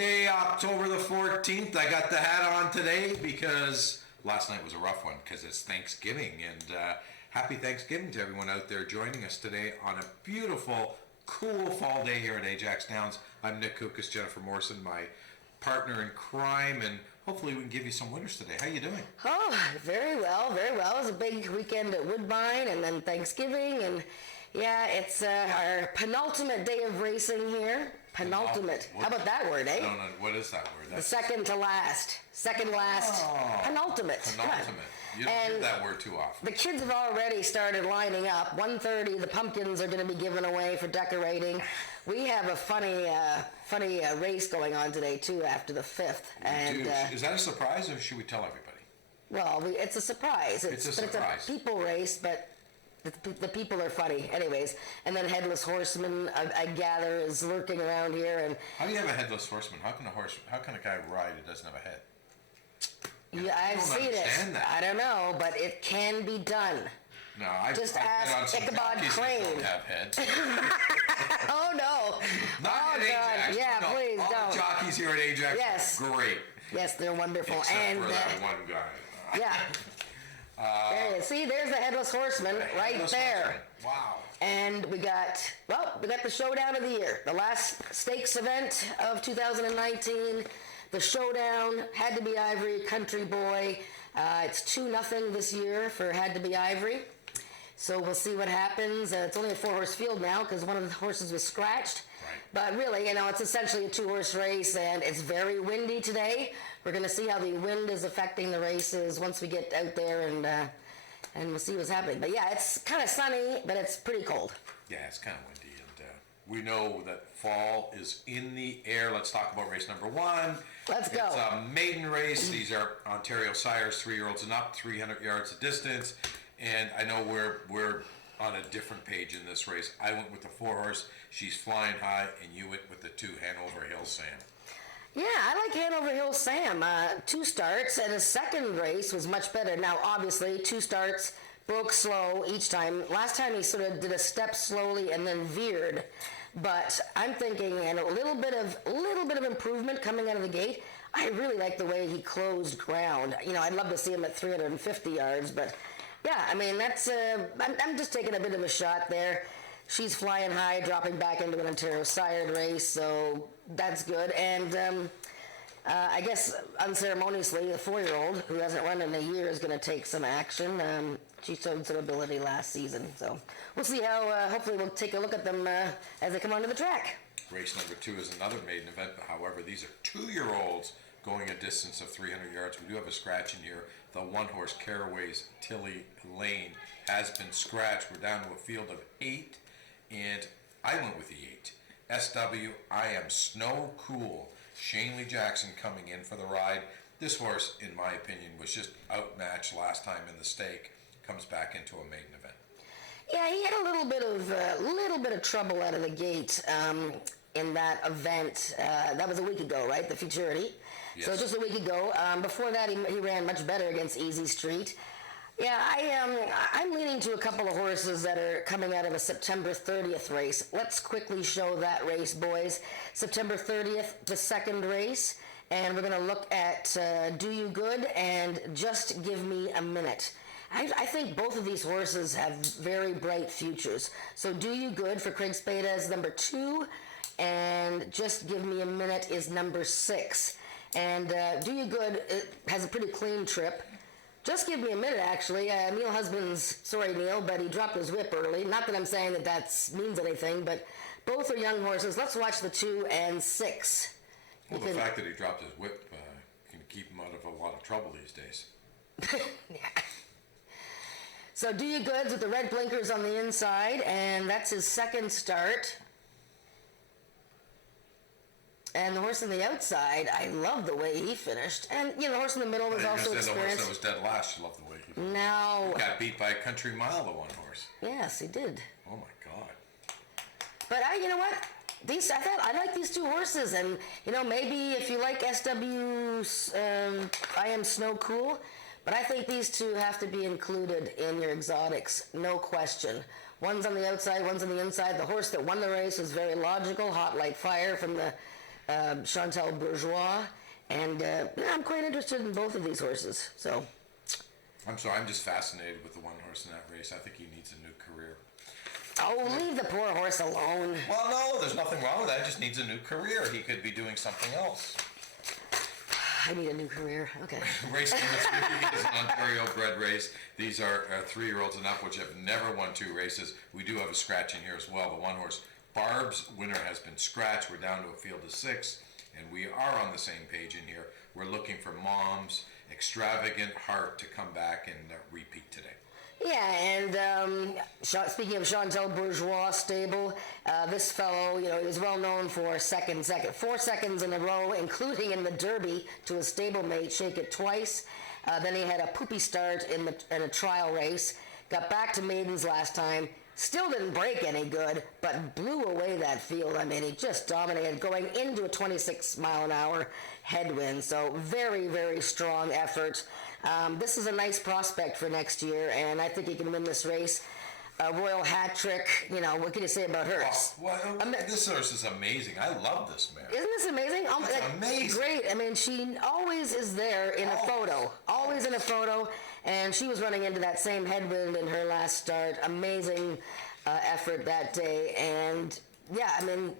Monday, October the 14th. I got the hat on today because last night was a rough one because it's Thanksgiving. And happy Thanksgiving to everyone out there joining us today on a beautiful, cool fall day here at Ajax Downs. I'm Nick Kukas, Jennifer Morrison, my partner in crime, and hopefully we can give you some winners today. How you doing? Oh, very well, very well. It was a big weekend at Woodbine and then Thanksgiving, and yeah, it's our penultimate day of racing here. Penultimate. How about that word, eh? No, what is that word? The second to last. Second last. Oh, penultimate. Penultimate. You don't hear that word too often. The kids have already started lining up. 1:30, the pumpkins are going to be given away for decorating. We have a funny race going on today, too, after the 5th. Is that a surprise, or should we tell everybody? Well, it's a surprise. It's a surprise. It's a people race, but the people are funny. Anyways, and then Headless Horseman, I gather, is lurking around here. And how do you have a Headless Horseman? How can a guy ride who doesn't have a head? Yeah, I've seen it. I don't know, but it can be done. No, I've ask Ichabod Crane. Don't have heads. Oh no! Not at Ajax. Yeah, no. please All don't. The jockeys here at Ajax. Yes. Great. Yes, they're wonderful. Except for that one guy. Yeah. There you see, there's the Headless Horseman right there. Horseman. Wow. And we got the showdown of the year, the last stakes event of 2019. The showdown, Had to Be Ivory, Country Boy. It's 2-0 this year for Had to Be Ivory. So we'll see what happens. It's only a 4-horse field now because one of the horses was scratched. Right. But really, it's essentially a 2-horse race, and it's very windy today. We're going to see how the wind is affecting the races once we get out there, and we'll see what's happening. But yeah, it's kind of sunny, but it's pretty cold. Yeah, it's kind of windy, and we know that fall is in the air. Let's talk about race number 1. Let's go. It's a maiden race. These are Ontario sires, 3-year-olds and up, 300 yards of distance. And I know we're on a different page in this race. I went with the 4-horse. She's flying high, and you went with the 2, Hanover Hill Sam. Yeah, I like Hanover Hill Sam. 2 starts, and his second race was much better. Now, obviously, 2 starts, broke slow each time. Last time he sort of did a step slowly and then veered. But I'm thinking, and a little bit of improvement coming out of the gate. I really like the way he closed ground. I'd love to see him at 350 yards, but yeah, that's. I'm just taking a bit of a shot there. She's flying high, dropping back into an Ontario sired race, so that's good. And I guess unceremoniously, the 4-year-old who hasn't run in a year is going to take some action. She showed some ability last season, so we'll see how. Hopefully, we'll take a look at them as they come onto the track. Race number 2 is another maiden event, but however, these are 2-year-olds going a distance of 300 yards. We do have a scratch in here. The 1-horse Caraway's Tilly Lane has been scratched. We're down to a field of 8, and I went with the 8. SW, I Am Snow Cool. Shane Lee Jackson coming in for the ride. This horse, in my opinion, was just outmatched last time in the stake. Comes back into a maiden event. Yeah, he had a little bit of trouble out of the gate in that event. That was a week ago, right? The Futurity. Yes. So just a week ago. Before that, he ran much better against Easy Street. Yeah, I'm leaning to a couple of horses that are coming out of a September 30th race. Let's quickly show that race, boys. September 30th, the second race. And we're going to look at Do You Good and Just Give Me a Minute. I think both of these horses have very bright futures. So Do You Good for Craig Spada is number 2, and Just Give Me a Minute is number 6. And Do You Good has a pretty clean trip. Just Give Me a Minute, actually. Neil Husband's, sorry Neil, but he dropped his whip early. Not that I'm saying that means anything, but both are young horses. Let's watch the 2 and 6. Well, the fact that he dropped his whip can keep him out of a lot of trouble these days. Yeah. So Do You Goods with the red blinkers on the inside, and that's his second start. And the horse on the outside, I love the way he finished. And, the horse in the middle was also experienced. The horse that was dead last, you love the way he finished. No. He got beat by a country mile, the 1 horse. Yes, he did. Oh, my God. But you know what? I like these 2 horses, and, maybe if you like SW's I Am Snow Cool, but I think these 2 have to be included in your exotics, no question. One's on the outside, one's on the inside. The horse that won the race was very logical, Hot Like Fire from the Chantal Bourgeois, and I'm quite interested in both of these horses. So, I'm sorry, I'm just fascinated with the one horse in that race. I think he needs a new career. oh, leave the poor horse alone. Well, no, there's nothing wrong with that. He just needs a new career. He could be doing something else. I need a new career. Okay. Race number 3 is an Ontario-bred race. These are 3-year-olds and up, which have never won 2 races. We do have a scratch in here as well. The one horse, Barb's winner, has been scratched. We're down to a field of 6, and we are on the same page in here. We're looking for Mom's Extravagant Heart to come back and repeat today. Yeah, and speaking of Chantal Bourgeois stable, this fellow, is well known for 4 seconds in a row, including in the Derby to his stablemate, Shake It Twice. Then he had a poopy start in a trial race, got back to maidens last time, still didn't break any good, but blew away that field. I mean, he just dominated, going into a 26-mile-an-hour headwind, so very, very strong effort. This is a nice prospect for next year, and I think he can win this race. Royal hat trick, what can you say about her? This horse is amazing. I love this mare. Isn't this amazing? It's amazing. Great. I mean, she always is there in a photo. Always in a photo, and she was running into that same headwind in her last start. Amazing effort that day, and yeah, I mean,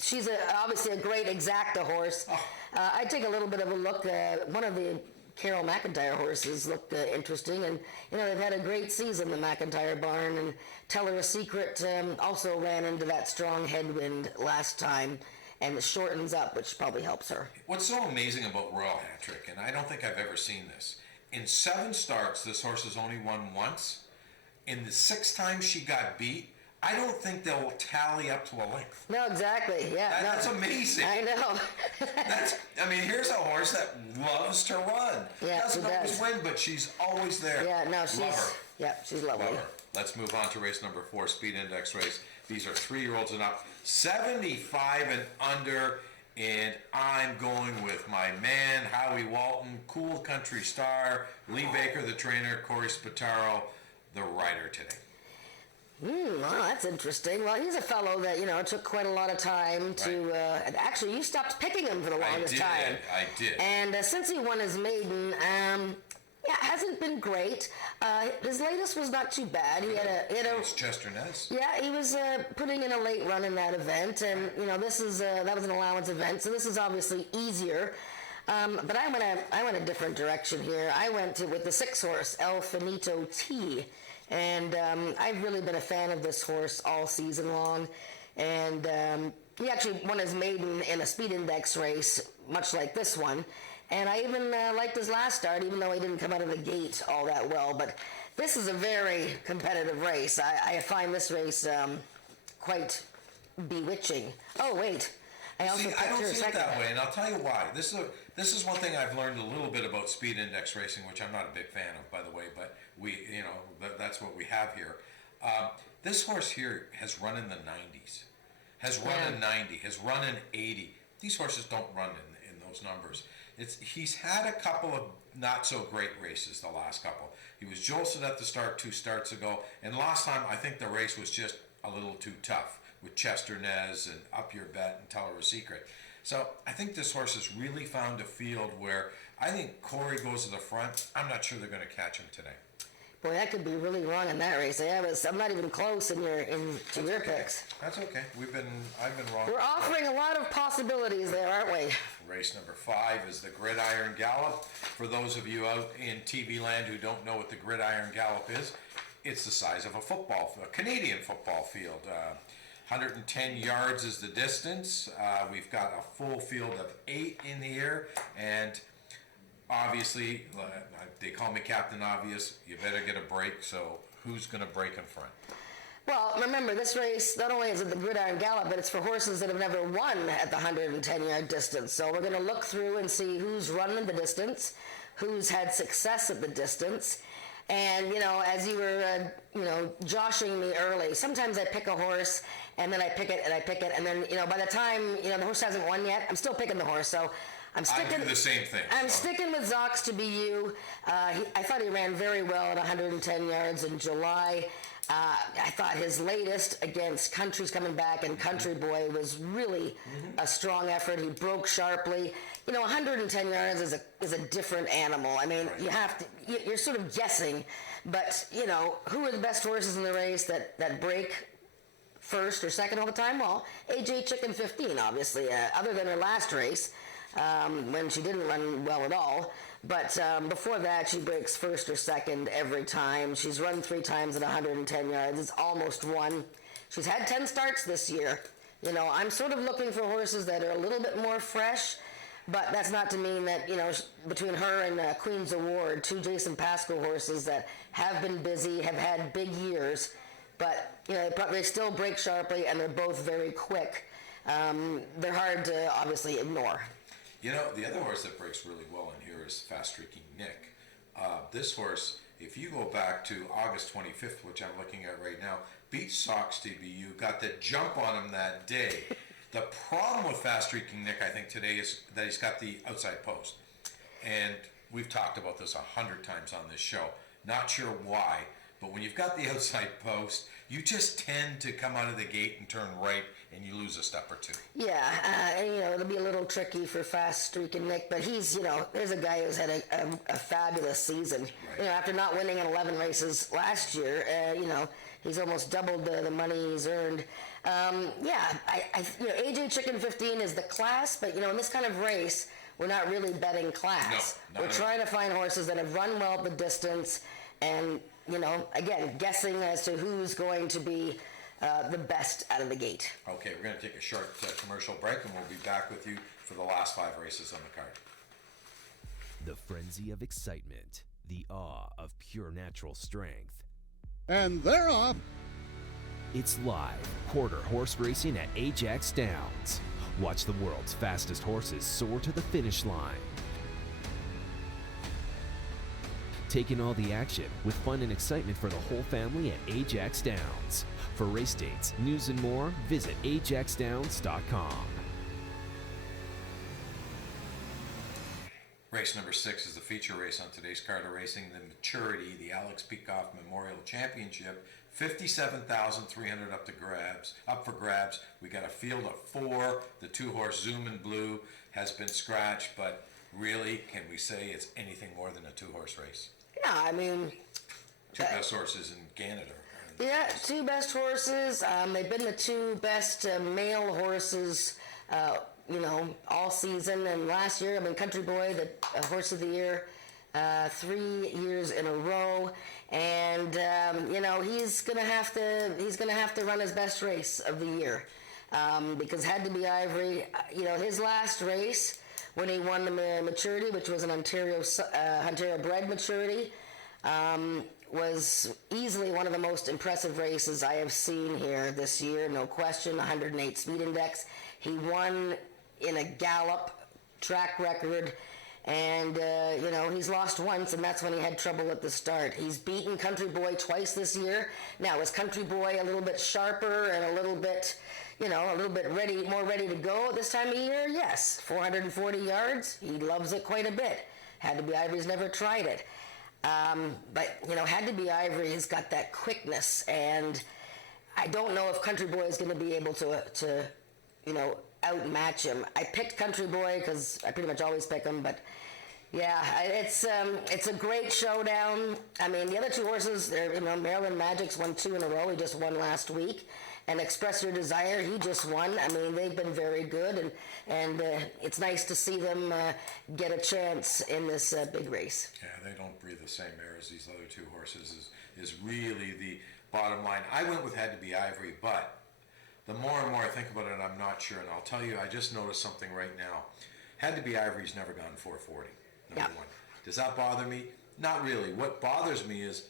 she's obviously a great exacta horse. I take a little bit of a look. One of the Carol McIntyre horses look interesting, and they've had a great season, the McIntyre barn, and Tell Her a Secret also ran into that strong headwind last time, and it shortens up, which probably helps her. What's so amazing about Royal Hat Trick, and I don't think I've ever seen this, in 7 starts, this horse has only won once. In the 6 times she got beat, I don't think they'll tally up to a length. No, exactly. Yeah, That's amazing. I know. Here's a horse that loves to run. Yeah, Doesn't always win, but she's always there. Yeah, no, she's Love her. Yeah, she's lovely. Love her. Let's move on to race number 4, Speed Index race. These are 3-year-olds and up, 75 and under, and I'm going with my man, Howie Walton, Cool Country Star, Lee Baker, the trainer, Corey Spataro, the rider today. Well, that's interesting. Well, he's a fellow that, took quite a lot of time to... actually, you stopped picking him for the longest time. I did. And since he won his maiden, hasn't been great. His latest was not too bad. He had a It's Chester Nez. Yeah, he was putting in a late run in that event, and this is that was an allowance event, so this is obviously easier. But I went a different direction here. I went with the 6-horse El Finito T. And I've really been a fan of this horse all season long. And he actually won his maiden in a speed index race, much like this one. And I even liked his last start, even though he didn't come out of the gate all that well. But this is a very competitive race. I find this race quite bewitching. Oh, wait. I don't see it that way, and I'll tell you why. This is one thing I've learned a little bit about speed index racing, which I'm not a big fan of, by the way, but that's what we have here. This horse here has run in the 90s, has run in 90, has run in 80. These horses don't run in those numbers. He's had a couple of not so great races, the last couple. He was jolted at the start 2 starts ago, and last time I think the race was just a little too tough, with Chester Nez and Up Your Bet and Tell Her a Secret. So I think this horse has really found a field where I think Corey goes to the front. I'm not sure they're going to catch him today. Boy, that could be really wrong in that race. I'm not even close in your picks. That's okay. I've been wrong. We're offering a lot of possibilities there, aren't we? Race number 5 is the Gridiron Gallop. For those of you out in TV land who don't know what the Gridiron Gallop is, it's the size of a Canadian football field. 110 yards is the distance. We've got a full field of 8 in the air, and obviously, they call me Captain Obvious. You better get a break, so who's going to break in front? Well, remember, this race, not only is it the Gridiron Gallop, but it's for horses that have never won at the 110-yard distance. So we're going to look through and see who's running the distance, who's had success at the distance. And, as you were, joshing me early, sometimes I pick a horse, and then I pick it, and then, by the time, the horse hasn't won yet, I'm still picking the horse. So I do the same thing. I'm sticking with Zox to be you. I thought he ran very well at 110 yards in July. I thought his latest against Country's Coming Back and Country Boy was really a strong effort. He broke sharply. 110 yards is a different animal. I mean, you have to. You're sort of guessing, but who are the best horses in the race that break first or second all the time? Well, AJ Chicken 15, obviously, other than her last race, when she didn't run well at all. But before that, she breaks first or second every time. She's run 3 times at 110 yards. It's almost won. She's had 10 starts this year. I'm sort of looking for horses that are a little bit more fresh, but that's not to mean that, between her and Queen's Award, 2 Jason Pascoe horses that have been busy, have had big years, but, they still break sharply, and they're both very quick. They're hard to, obviously, ignore. The other horse that breaks really well in here is Fast Streaking Nick. This horse, if you go back to August 25th, which I'm looking at right now, beat Sox TBU, got the jump on him that day. The problem with Fast Streaking Nick, I think, today is that he's got the outside post. And we've talked about this 100 times on this show. Not sure why, but when you've got the outside post, you just tend to come out of the gate and turn right, and you lose a step or two. Yeah, it'll be a little tricky for Fast Streaking Nick, but he's, there's a guy who's had a fabulous season. Right. After not winning in 11 races last year, he's almost doubled the money he's earned. AJ Chicken 15 is the class, but, in this kind of race, we're not really betting class. No, we're trying to find horses that have run well at the distance and, again, guessing as to who's going to be the best out of the gate. Okay, we're going to take a short commercial break, and we'll be back with you for the last 5 races on the card. The frenzy of excitement, the awe of pure natural strength. And they're off. It's live quarter horse racing at Ajax Downs. Watch the world's fastest horses soar to the finish line. Take in all the action with fun and excitement for the whole family at Ajax Downs. For race dates, news, and more, visit ajaxdowns.com. Race number 6 is the feature race on today's card of racing, the Maturity, the Alex Peikoff Memorial Championship. 57,300 up for grabs. We got a field of 4. The 2-horse Zoom in Blue has been scratched, but really, can we say it's anything more than a 2-horse race? Yeah, I mean... 2 best horses in Canada. Yeah, 2 best horses. They've been the 2 best male horses, all season. And last year, Country Boy, the horse of the year, 3 years in a row. And he's gonna have to run his best race of the year, because Had to Be Ivory. His last race when he won the Maturity, which was an Ontario bred Maturity. Was easily one of the most impressive races I have seen here this year, no question. 108 speed index. He won in a gallop track record, and he's lost once, and that's when he had trouble at the start. He's beaten Country Boy twice this year. Now, is Country Boy a little bit sharper and a little bit more ready to go this time of year? Yes. 440 yards. He loves it quite a bit. Had to Be Ivory's never tried it. But Had to Be Ivory has got that quickness, and I don't know if Country Boy is going to be able to outmatch him. I picked Country Boy because I pretty much always pick him, but yeah, it's a great showdown. I mean, the other 2 horses, Maryland Magic's won 2 in a row. He just won last week. And Express Your Desire, he just won. I mean, they've been very good, and it's nice to see them get a chance in this big race. Yeah, they don't breathe the same air as these other 2 horses is really the bottom line. I went with Had to Be Ivory, but the more and more I think about it, I'm not sure. And I'll tell you, I just noticed something right now. Had to Be Ivory's never gone 440, number 1. Does that bother me? Not really. What bothers me is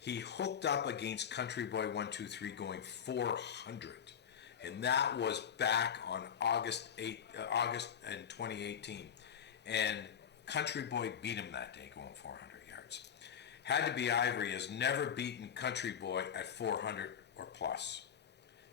he hooked up against Country Boy 123 going 400, and that was back on August in 2018. And Country Boy beat him that day going 400 yards. Had to Be Ivory has never beaten Country Boy at 400 or plus.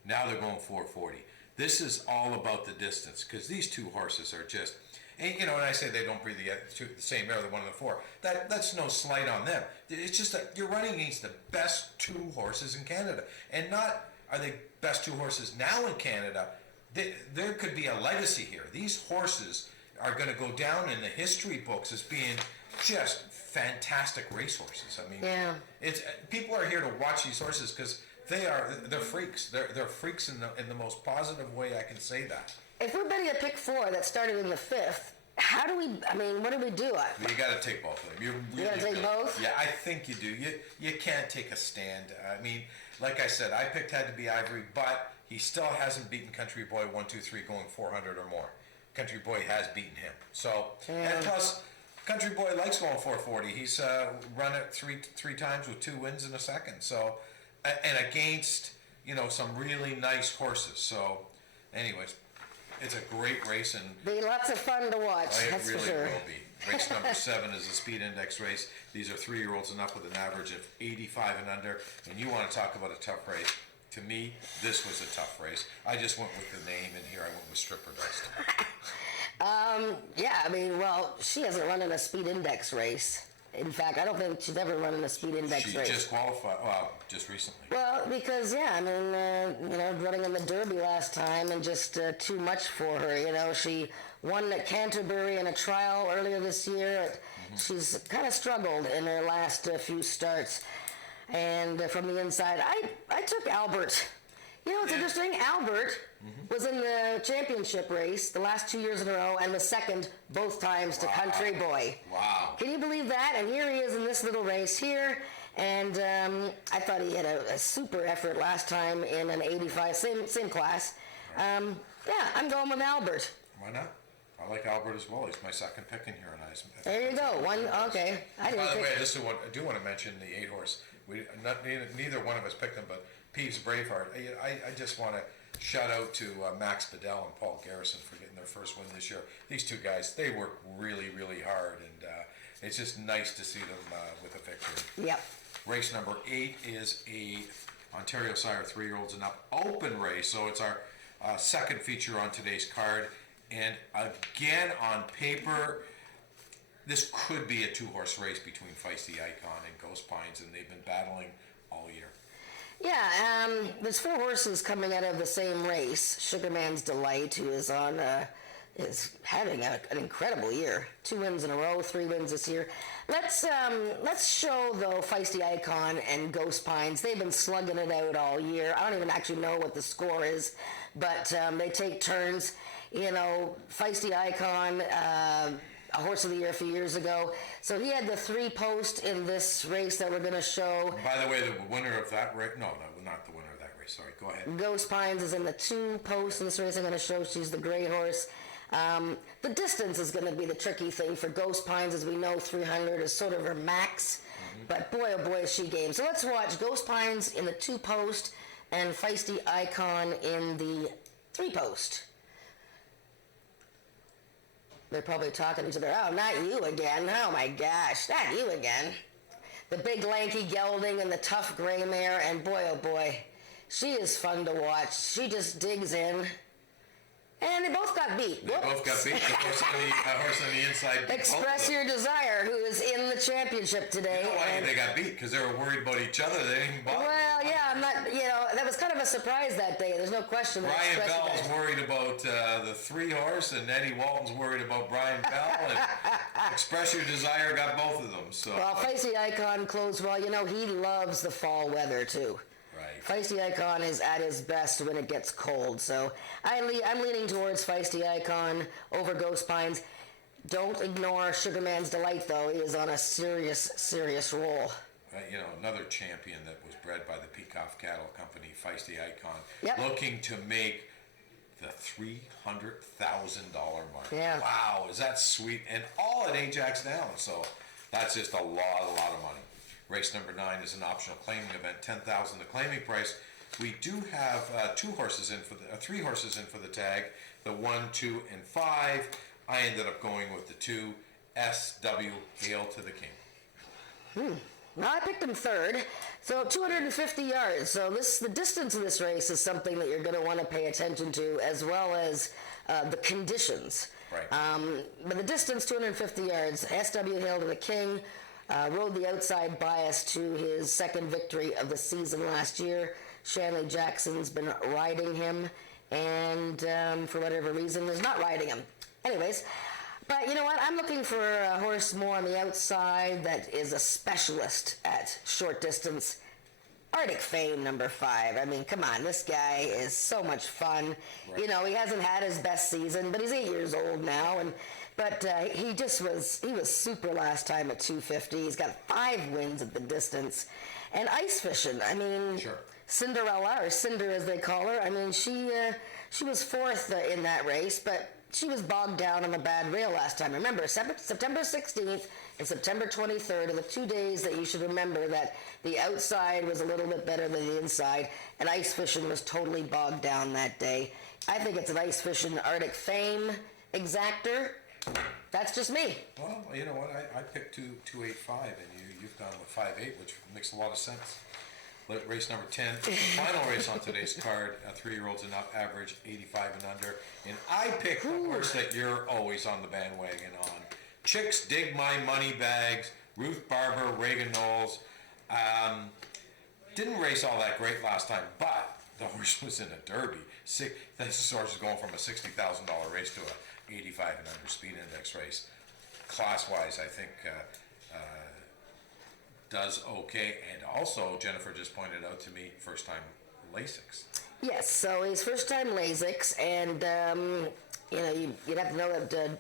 Now they're going 440. This is all about the distance, because these 2 horses are just, And, and I say they don't breathe the same air, the one of the four. That's no slight on them. It's just that you're running against the best two horses in Canada. And not are they best two horses now in Canada. There could be a legacy here. These horses are going to go down in the history books as being just fantastic racehorses. I mean, it's people are here to watch these horses because they're freaks. They're freaks in the most positive way I can say that. If we're betting a pick four that started in the fifth, what do we do? You got to take both of them. You got to take both? Yeah, I think you do. You can't take a stand. I mean, like I said, I picked Had to Be Ivory, but he still hasn't beaten Country Boy 1, 2, 3 going 400 or more. Country Boy has beaten him. So, and plus, Country Boy likes going 440. He's run it three times with 2 wins in a second. So, and against, some really nice horses. So, anyways, it's a great race. And be lots of fun to watch, that's really for sure. Will be. Race number 7 is a speed index race. These are 3-year-olds and up with an average of 85 and under. And you want to talk about a tough race. To me, this was a tough race. I just went with the name, and here I went with Stripper Dust. She hasn't run in a speed index race. In fact, I don't think she's ever run in a speed index race. She just qualified, just recently. Well, because, running in the Derby last time and just too much for her. She won at Canterbury in a trial earlier this year. She's kind of struggled in her last few starts. And from the inside, I took Albert. It's interesting. Albert was in the championship race the last 2 years in a row and was second both times to Country Boy. Wow. Can you believe that? And here he is in this little race here. And I thought he had a super effort last time in an 85, same class. I'm going with Albert. Why not? I like Albert as well. He's my second pick in here. There you go. Okay. By the way, I do want to mention the 8-horse. Neither one of us picked him, but Peeves Braveheart. I just want to shout out to Max Bedell and Paul Garrison for getting their first win this year. These two guys, they work really, really hard, and it's just nice to see them with a victory. Yep. Race number 8 is a Ontario Sire 3-year-olds and up open race, so it's our second feature on today's card. And again, on paper, this could be a 2-horse race between Feisty Icon and Ghost Pines, and they've been battling all year. Yeah, there's 4 horses coming out of the same race. Sugarman's Delight, who is is having an incredible year. 2 wins in a row, 3 wins this year. Let's show, though, Feisty Icon and Ghost Pines. They've been slugging it out all year. I don't even actually know what the score is, but they take turns. Feisty Icon, a horse of the year a few years ago. So he had the 3-post in this race that we're going to show. By the way, the winner of that race, no, not the winner of that race, sorry, go ahead. Ghost Pines is in the 2-post in this race I'm going to show. She's the gray horse. The distance is going to be the tricky thing for Ghost Pines. As we know, 300 is sort of her max. But boy, oh boy, is she game. So let's watch Ghost Pines in the 2-post and Feisty Icon in the 3-post. They're probably talking to each other. Oh, not you again. Oh, my gosh. Not you again. The big, lanky gelding and the tough gray mare. And boy, oh, boy. She is fun to watch. She just digs in. And they both got beat. They both got beat. The horse on the inside. Express Your Desire, who is in the championship today. You know why they got beat? Because they were worried about each other. They didn't bother. Well, yeah, I'm not, that was kind of a surprise that day. There's no question. Brian Bell's worried about the 3-horse, and Eddie Walton's worried about Brian Bell. And Express Your Desire got both of them. So. Well, Feisty Icon closed well. He loves the fall weather, too. Feisty Icon is at his best when it gets cold, so I'm leaning towards Feisty Icon over Ghost Pines. Don't ignore Sugarman's Delight, though. He is on a serious roll. Another champion that was bred by the Peacock Cattle Company, Feisty Icon, looking to make the $300,000 mark. Yeah. Wow, is that sweet? And all at Ajax Down, so that's just a lot of money. Race number 9 is an optional claiming event, $10,000 the claiming price. We do have 3 horses in for the tag, the 1, 2, and 5. I ended up going with the 2, SW, Hail to the King. Well, I picked him third, so 250 yards. So the distance of this race is something that you're going to want to pay attention to, as well as the conditions. Right. But the distance, 250 yards. SW Hill to the King. Rode the outside bias to his second victory of the season last year. Shanley Jackson's been riding him, and for whatever reason is not riding him. Anyways, but you know what? I'm looking for a horse more on the outside that is a specialist at short distance. Arctic Fame, number 5. I mean, come on, this guy is so much fun. Right. You know, he hasn't had his best season, but he's 8 years old now, but he was super last time at 250. He's got 5 wins at the distance. And ice fishing, I mean, sure. Cinderella, or Cinder as they call her, I mean, she was 4th in that race, but she was bogged down on the bad rail last time. Remember, September 16th and September 23rd are the 2 days that you should remember that the outside was a little bit better than the inside, and ice fishing was totally bogged down that day. I think it's an ice fishing Arctic Fame exactor. That's just me. Well, you know what? I picked 285, and you've gone with 58, which makes a lot of sense. Race number 10, the final race on today's card, 3-year-olds and up, average 85 and under. And I picked the horse that you're always on the bandwagon on. Chicks Dig My Money Bags, Ruth Barber, Reagan Knowles. Didn't race all that great last time, but the horse was in a derby. This horse is going from a $60,000 race to a 85 and under speed index race. Class-wise, I think does okay, and also Jennifer just pointed out to me, first time Lasix. Yes, so he's first time Lasix, and you know, you'd have to know that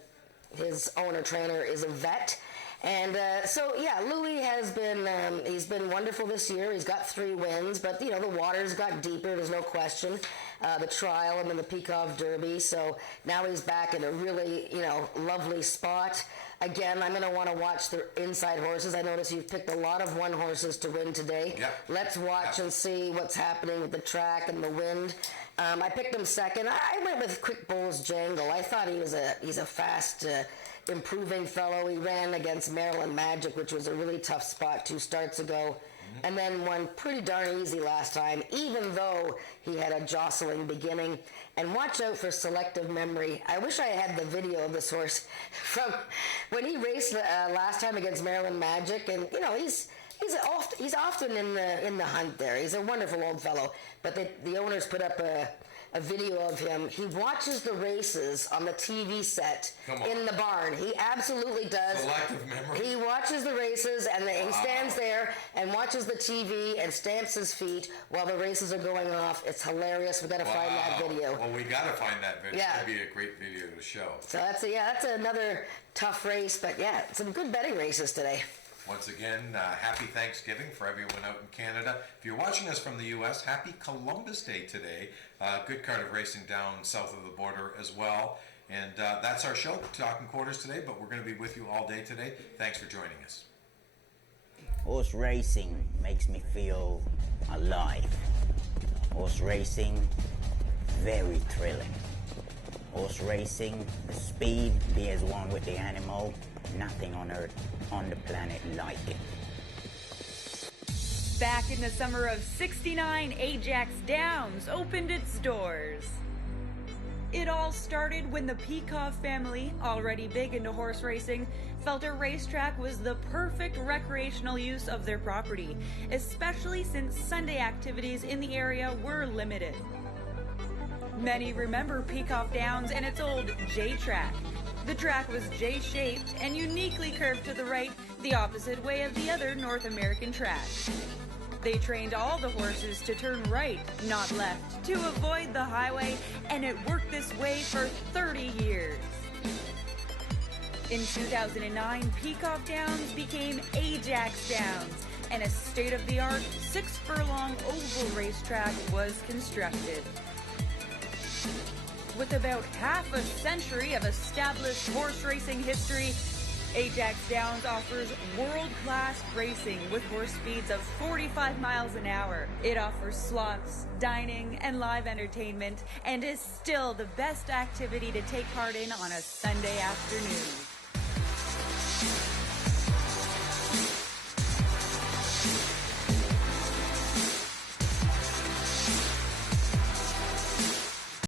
his owner trainer is a vet, and so yeah, Louis has been he's been wonderful this year. He's got 3 wins, but you know, the waters got deeper. There's no question. The trial and then the Peacock Derby, so now he's back in a really, you know, lovely spot. Again, I'm going to want to watch the inside horses. I notice you've picked a lot of 1 horses to win today. Yep. Let's watch and see what's happening with the track and the wind. I picked him second. I went with Quick Bull's Jangle. I thought he's a fast, improving fellow. He ran against Maryland Magic, which was a really tough spot 2 starts ago. And then won pretty darn easy last time, even though he had a jostling beginning. And watch out for selective memory. I wish I had the video of this horse from when he raced last time against Maryland Magic. And you know, he's often in the hunt there. He's a wonderful old fellow. But the owners put up a video of him. He watches the races on the TV set in the barn. He absolutely does. Selective memory. He watches the races, and he stands there and watches the TV and stamps his feet while the races are going off. It's hilarious. We've got to find that video. Well, we got to find that video. Yeah. It'd be a great video to show. So that's another tough race, but yeah, some good betting races today. Once again, happy Thanksgiving for everyone out in Canada. If you're watching us from the U.S., happy Columbus Day today. Good card of racing down south of the border as well. And that's our show, Talking Quarters today, but we're going to be with you all day today. Thanks for joining us. Horse racing makes me feel alive. Horse racing, very thrilling. Horse racing, the speed, be as one with the animal, nothing on earth, on the planet like it. Back in the summer of '69, Ajax Downs opened its doors. It all started when the Peacock family, already big into horse racing, felt a racetrack was the perfect recreational use of their property, especially since Sunday activities in the area were limited. Many remember Peacock Downs and its old J-track. The track was J-shaped and uniquely curved to the right, the opposite way of the other North American tracks. They trained all the horses to turn right, not left, to avoid the highway, and it worked this way for 30 years. In 2009, Peacock Downs became Ajax Downs, and a state-of-the-art 6-furlong oval racetrack was constructed. With about half a century of established horse racing history, Ajax Downs offers world-class racing with horse speeds of 45 miles an hour. It offers slots, dining, and live entertainment, and is still the best activity to take part in on a Sunday afternoon.